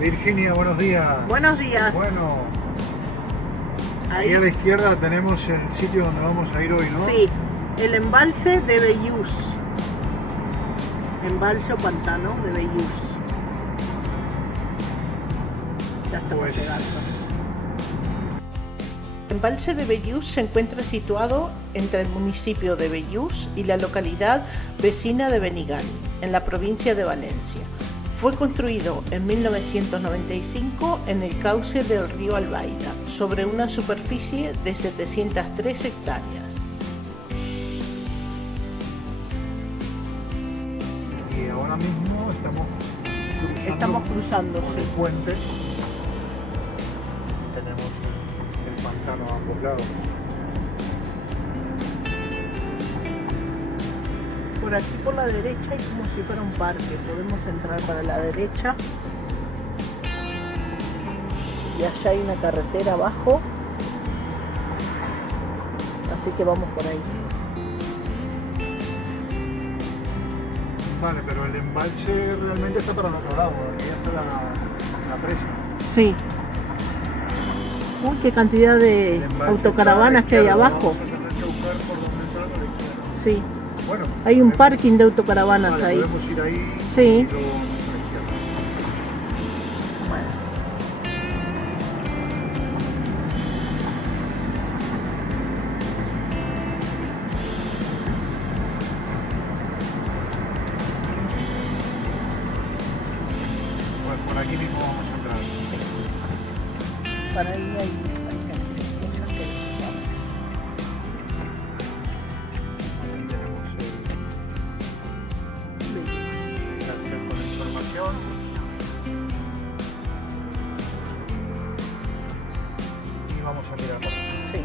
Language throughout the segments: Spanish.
Virginia, buenos días. Buenos días. Bueno, Ahí ahí a la izquierda tenemos el sitio donde vamos a ir hoy, ¿no? sí, el embalse de Bellús. Embalse o pantano de Bellús. Ya estamos Pues- llegando. El embalse de Bellús se encuentra situado entre el municipio de Bellús y la localidad vecina de Benigal, en la provincia de Valencia. Fue construido en 1995 en el cauce del río Albaida, sobre una superficie de 703 hectáreas. Y ahora mismo estamos cruzando, por el puente. Tenemos el pantano a ambos lados. Por aquí por la derecha hay como si fuera un parque. Podemos entrar para la derecha. Y allá hay una carretera abajo. Así que vamos por ahí. Vale, pero el embalse realmente está para el otro lado. Aquí está la presa. Sí. Uy, qué cantidad El de embalse autocaravanas está que a hay la izquierda. abajo. Vamos a tener que buscar por dónde entrar a la izquierda. Sí. Bueno, Hay un podemos- parking de autocaravanas vale, ahí. podemos ir ahí Sí. y luego vamos a la izquierda. Bueno. Pues por aquí mismo vamos a entrar. Para ahí hay gente. Cosas que vamos. Aquí tenemos Bellús. el cartel con la información. Y vamos a mirar por aquí. Sí.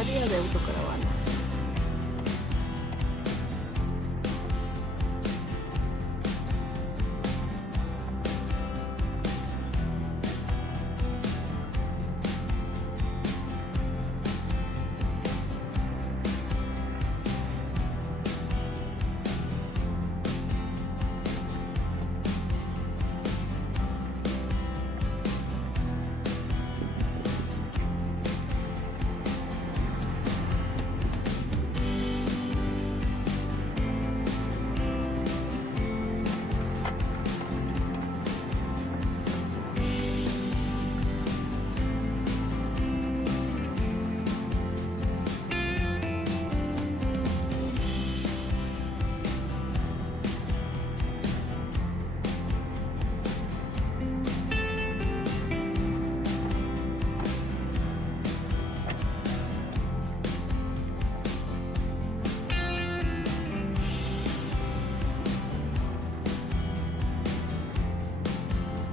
Área de autocaravanas.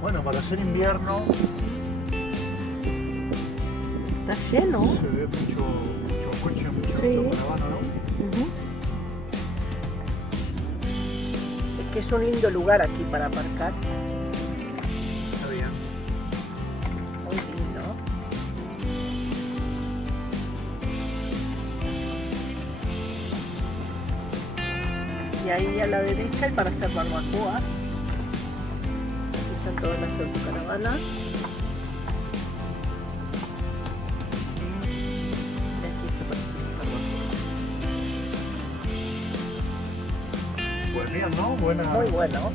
Bueno, para ser invierno Está lleno. se ve mucho coche, mucho Sí. autocaravana, ¿no? Ujú. Es que es un lindo lugar aquí para aparcar. Está bien. Muy lindo. Y ahí a la derecha hay para hacer barbacoa. Aquí están todas las autocaravanas. Y aquí está para hacer barbacoa. Pues bien, ¿no? Muy bueno.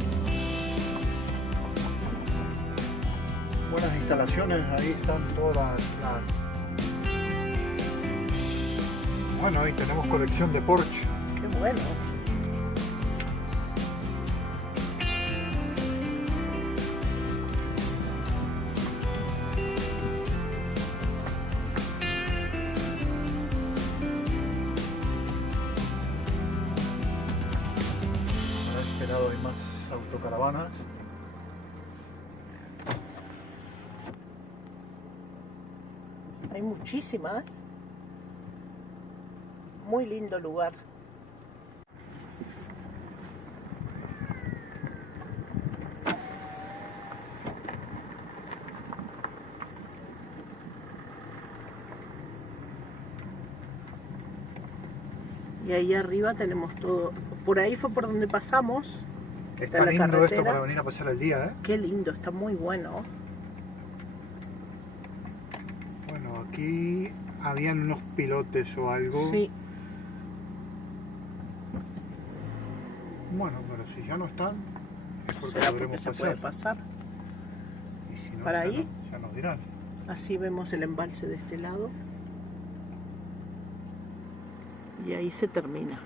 Buenas instalaciones, ahí están todas Bueno, ahí tenemos colección de Porsche. Qué bueno. A este lado hay más autocaravanas. Hay muchísimas. Muy lindo lugar. Y ahí arriba tenemos todo. Por ahí fue por donde pasamos. Está la lindo esto carretera. para venir a pasar el día, ¿eh? Qué lindo, está muy bueno. Bueno, aquí habían unos pilotes o algo. Sí, Bueno, pero si ya no están, es porque será podremos porque se puede pasar. pasar. Y si no, ¿Para ya ahí? ya nos dirán. Así vemos el embalse de este lado. Y ahí se termina.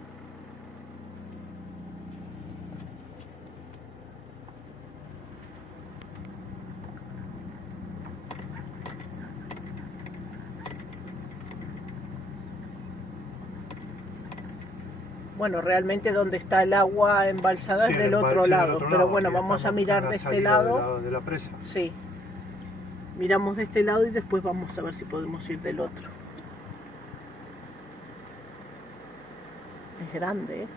Bueno, realmente donde está el agua embalsada Sí, es el del embalse otro del lado. otro Pero lado, bueno, que vamos a estamos mirar en la de este salida lado. de la presa. Sí. Miramos de este lado y después vamos a ver si podemos ir del otro. Es grande, ¿eh?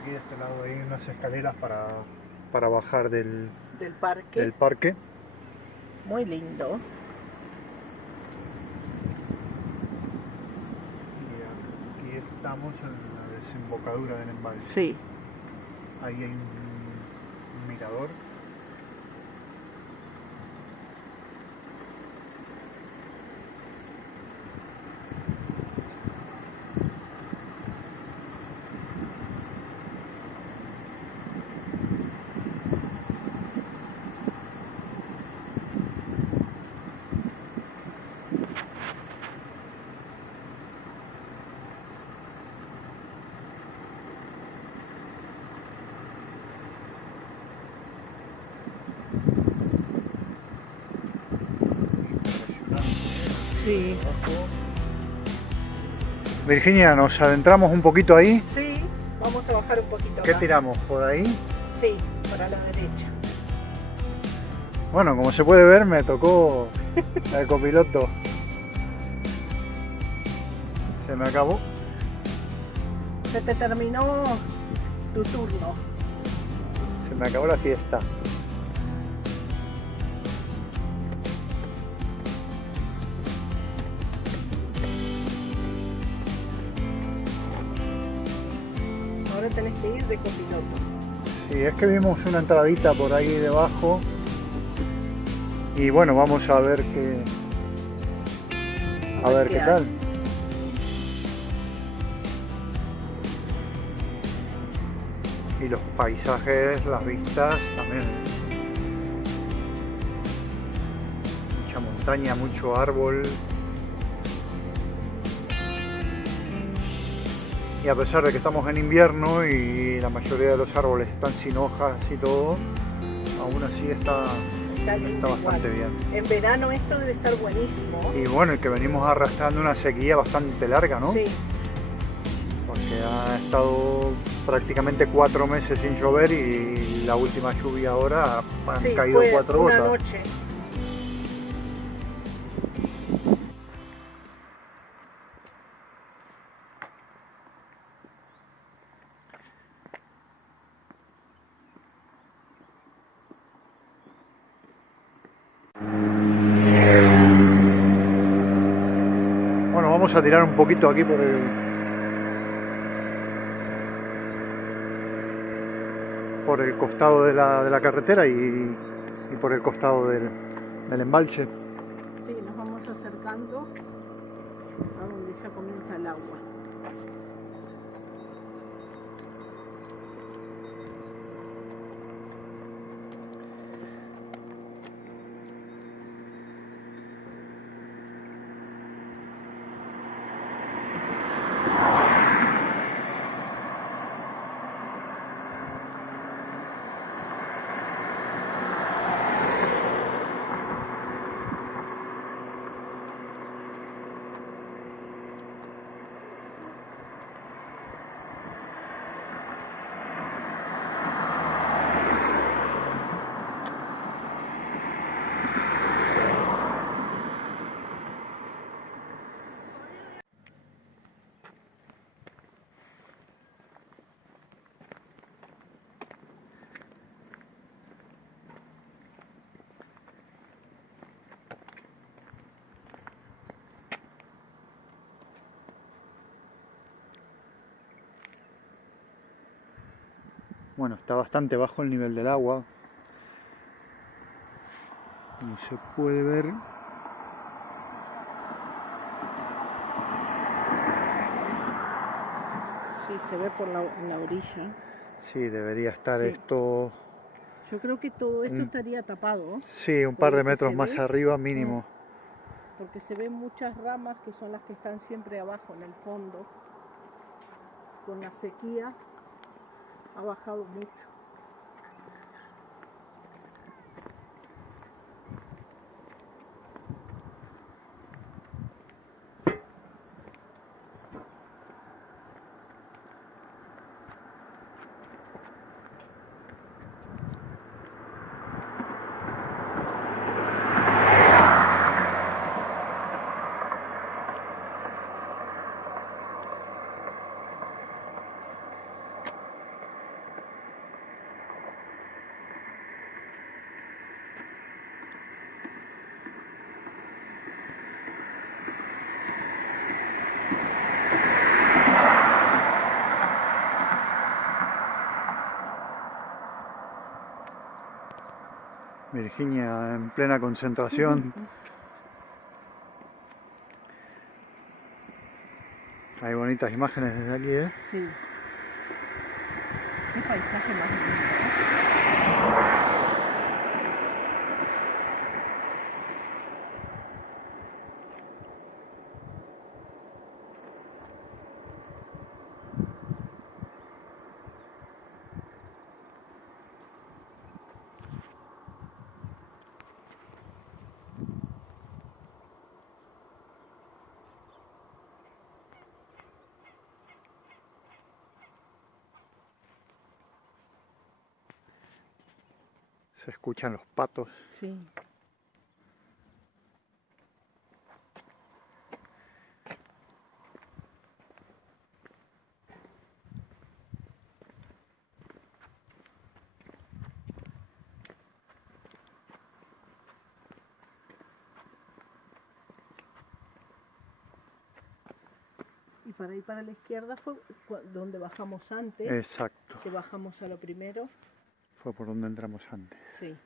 Aquí de este lado hay unas escaleras para bajar del Del parque. parque. Muy lindo. Y aquí estamos en la desembocadura del embalse. Sí. Ahí hay un mirador. Sí. Virginia, nos adentramos un poquito ahí. Sí, vamos a bajar un poquito ¿Qué acá. tiramos? ¿Por ahí? Sí, para la derecha. Bueno, como se puede ver, me tocó el copiloto. Se me acabó. Se te terminó tu turno. Se me acabó la fiesta. Ahora tenés que ir de copiloto. Sí, es que vimos una entradita por ahí debajo. Y bueno, vamos a ver qué. A ver qué hay. tal. Y los paisajes, las vistas también. Mucha montaña, mucho árbol. Y a pesar de que estamos en invierno y la mayoría de los árboles están sin hojas y todo, aún así está Está bastante bien. En verano esto debe estar buenísimo. Y bueno, el que venimos arrastrando una sequía bastante larga, ¿no? Sí, Porque ha estado prácticamente 4 meses sin llover y la última lluvia ahora han sí, caído fue 4 una gotas. noche. Bueno, vamos a tirar un poquito aquí por el costado de la carretera y por el costado del embalse. Sí, nos vamos acercando a donde ya comienza el agua. Bueno, está bastante bajo el nivel del agua. Como se puede ver. Sí, se ve por en la orilla. Sí, debería estar Sí. esto... Yo creo que todo esto estaría tapado. Sí, un par de Porque metros se más ve, arriba mínimo. porque se ven muchas ramas que son las que están siempre abajo en el fondo. Con la sequía ha bajado mucho. Virginia en plena concentración. Hay bonitas imágenes desde aquí, ¿eh? Sí. Qué paisaje más lindo. Se escuchan los patos. Sí. Y para ir para la izquierda fue donde bajamos antes. Exacto. Que bajamos a lo primero. Fue por donde entramos antes. Sí.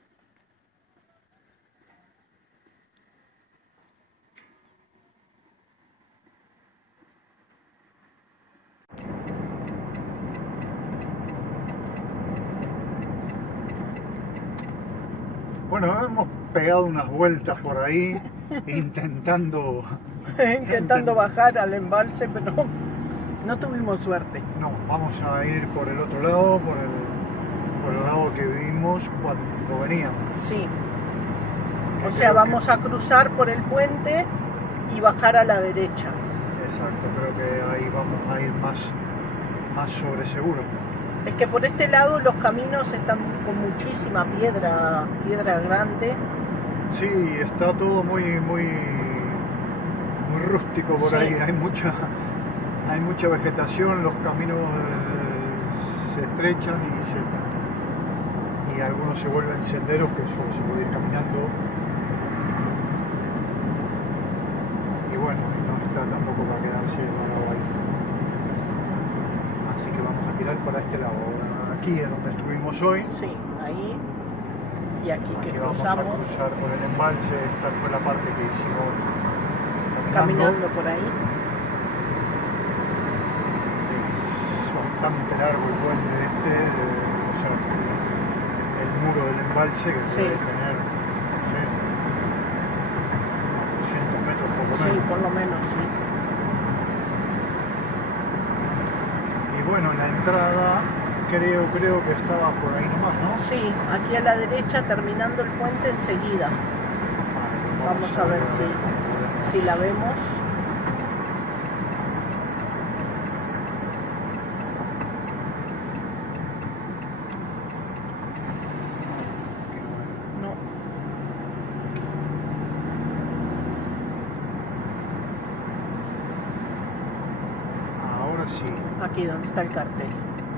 Bueno, hemos pegado unas vueltas por ahí intentando bajar al embalse, pero no tuvimos suerte. No, vamos a ir por el otro lado, por el lado que vimos cuando veníamos. Sí. O sea, vamos a cruzar por el puente y bajar a la derecha. Exacto, creo que ahí vamos a ir más sobre seguro. Es que por este lado los caminos están con muchísima piedra grande. Sí, está todo muy rústico por ahí, hay mucha vegetación, los caminos se estrechan y algunos se vuelven senderos que solo se puede ir caminando. Y bueno, no está tampoco para quedarse parado ahí. Así que vamos a tirar para este lado. Aquí es donde estuvimos hoy. Sí, ahí. Y aquí que vamos cruzamos. a cruzar por el embalse. Esta fue la parte que hicimos caminando por ahí. Es bastante largo el puente o sea, el muro del embalse que debe tener, no sé, 200 metros por lo menos. Sí, por lo menos, sí. Y bueno, la entrada creo que estaba por ahí nomás, ¿no? Sí, aquí a la derecha, terminando el puente enseguida. Vamos a ver si la vemos. No. Ahora sí. Aquí donde está el cartel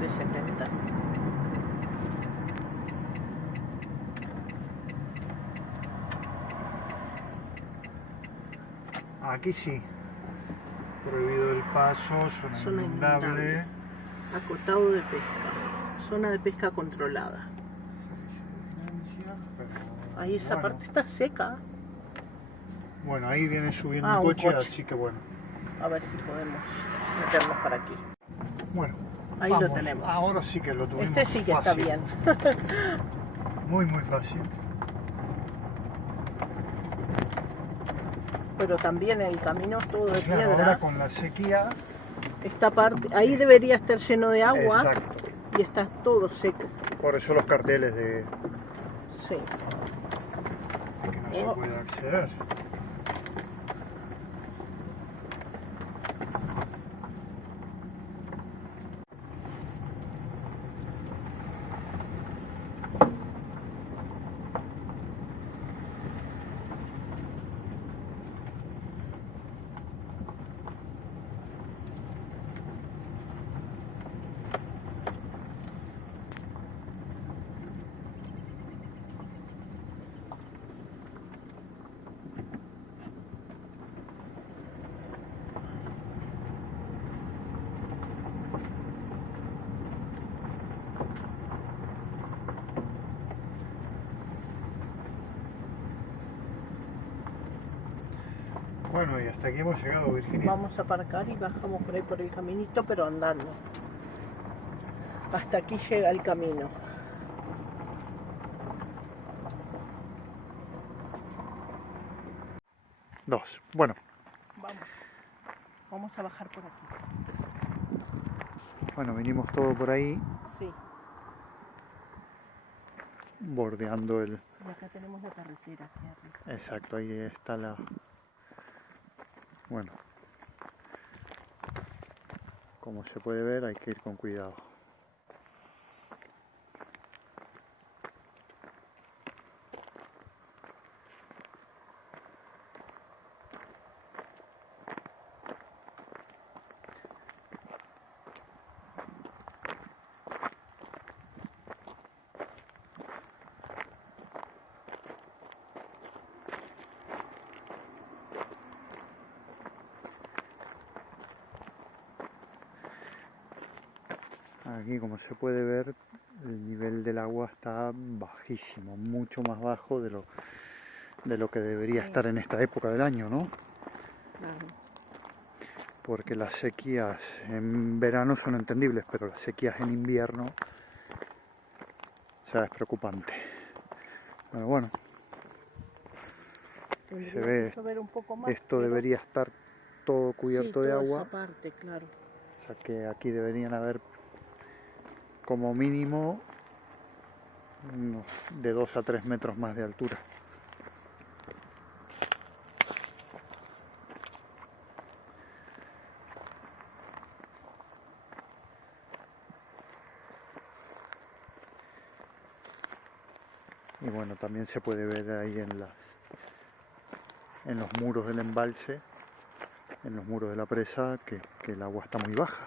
de 70. Aquí sí. Prohibido el paso, zona inundable. Acotado de pesca. zona de pesca controlada. Ahí esa parte está seca. Bueno, ahí viene subiendo un un coche, coche. así que bueno. A ver si podemos meternos para aquí. Bueno, Ahí vamos. lo tenemos. Ahora sí que lo tuvimos Este sí que está fácil. bien. Muy, muy fácil. Pero también el camino todo de Claro, piedra. ahora con la sequía. Esta parte, ahí debería estar lleno de agua. Exacto. Y está todo seco. Por eso los carteles de Sí. que no se puede acceder. Bueno, y hasta aquí hemos llegado, Virginia. Vamos a aparcar y bajamos por ahí por el caminito, pero andando. Hasta aquí llega el camino. Dos. Bueno, Vamos a bajar por aquí. bueno, venimos todo por ahí, Sí. bordeando el... Y acá tenemos la carretera aquí arriba. Exacto, ahí está la... Bueno, como se puede ver, hay que ir con cuidado. Aquí, como se puede ver, el nivel del agua está bajísimo, mucho más bajo de lo que debería estar en esta época del año, ¿no? Claro. Porque las sequías en verano son entendibles, pero las sequías en invierno, o sea, es preocupante. Pero bueno, se ve, Ver un poco más, esto pero debería estar todo cubierto sí, de toda agua, esa parte, claro. o sea que aquí deberían haber como mínimo de 2 a 3 metros más de altura. Y bueno, también se puede ver ahí en los muros del embalse, en los muros de la presa, que el agua está muy baja.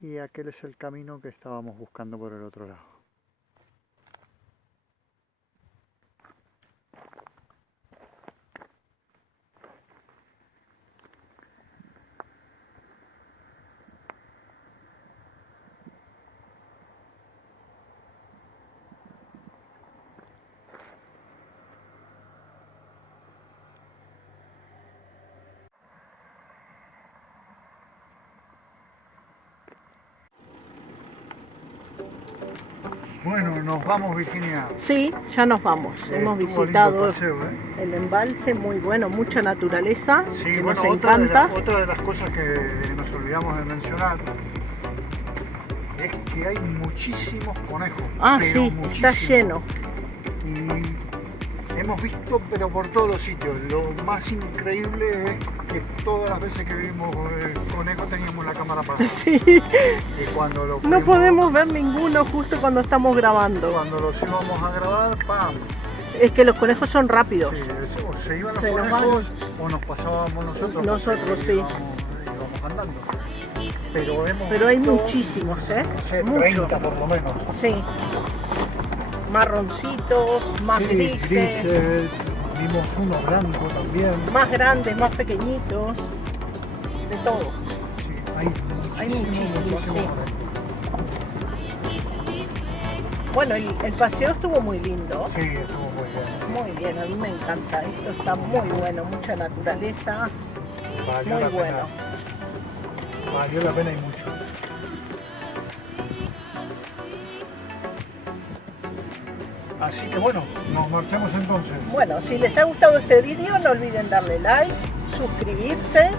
Y aquel es el camino que estábamos buscando por el otro lado. Bueno, nos vamos, Virginia. Sí, ya nos vamos. Hemos Estuvo visitado lindo el paseo, ¿eh? el embalse, muy bueno, mucha naturaleza, Sí, que bueno, nos otra encanta. otra de las cosas que nos olvidamos de mencionar es que hay muchísimos conejos. Ah, pero sí, está muchísimos. lleno. Y hemos visto, pero por todos los sitios. Lo más increíble es que todas las veces que vimos conejos teníamos la cámara apagada. Sí, Y cuando lo no fuimos- podemos ver ninguno justo cuando estamos grabando. Cuando los íbamos a grabar, ¡pam! Es que los conejos son rápidos. Sí, o se iban los Se nos conejos o nos pasábamos nosotros. Nosotros, sí. Íbamos andando. Pero hay muchísimos, ¿eh? No sé, Muchos. 30 por lo menos. Sí. Marroncitos, más Sí, grises. Vimos uno blanco también. más grandes, más pequeñitos. De todo. Sí, Hay muchísimos, sí. por ahí. Bueno, el paseo estuvo muy lindo. Sí, estuvo muy bien. Muy bien, a mí me encanta. Esto está muy bueno, mucha naturaleza. Valió Muy la bueno. pena. Valió la pena y mucho. Así que bueno, nos marchamos entonces. Bueno, si les ha gustado este vídeo, no olviden darle like, suscribirse,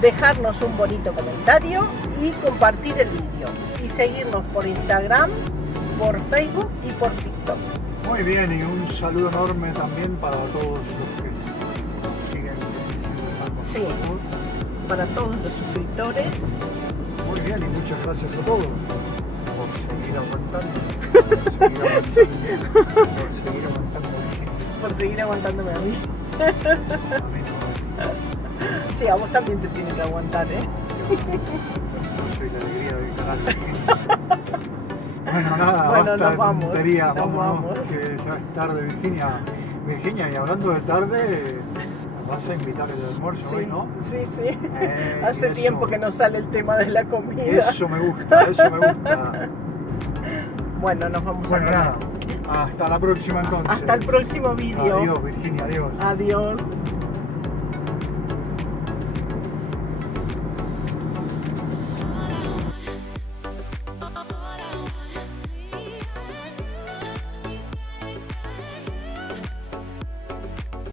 dejarnos un bonito comentario y compartir el vídeo. Y seguirnos por Instagram, por Facebook y por TikTok. Muy bien, y un saludo enorme también para todos los que nos siguen. Sí, para todos los suscriptores. Muy bien, y muchas gracias a todos por seguir aguantando. Por seguir aguantando. Por seguir aguantándome a mí. A mí Sí, a vos también te tienen que aguantar, ¿eh? no soy la alegría del canal. Bueno, nada, Bueno, basta nos de vamos, tonterías, nos vámonos, vamos. que ya es tarde, Virginia. Virginia, y hablando de tarde, nos vas a invitar al almuerzo Sí, hoy, ¿no? sí, sí. Y Hace eso- tiempo que no sale el tema de la comida. Eso me gusta, eso me gusta. Bueno, nos vamos a Bueno, comer. nada, hasta la próxima entonces. Hasta el próximo vídeo. Adiós, Virginia, adiós. Adiós.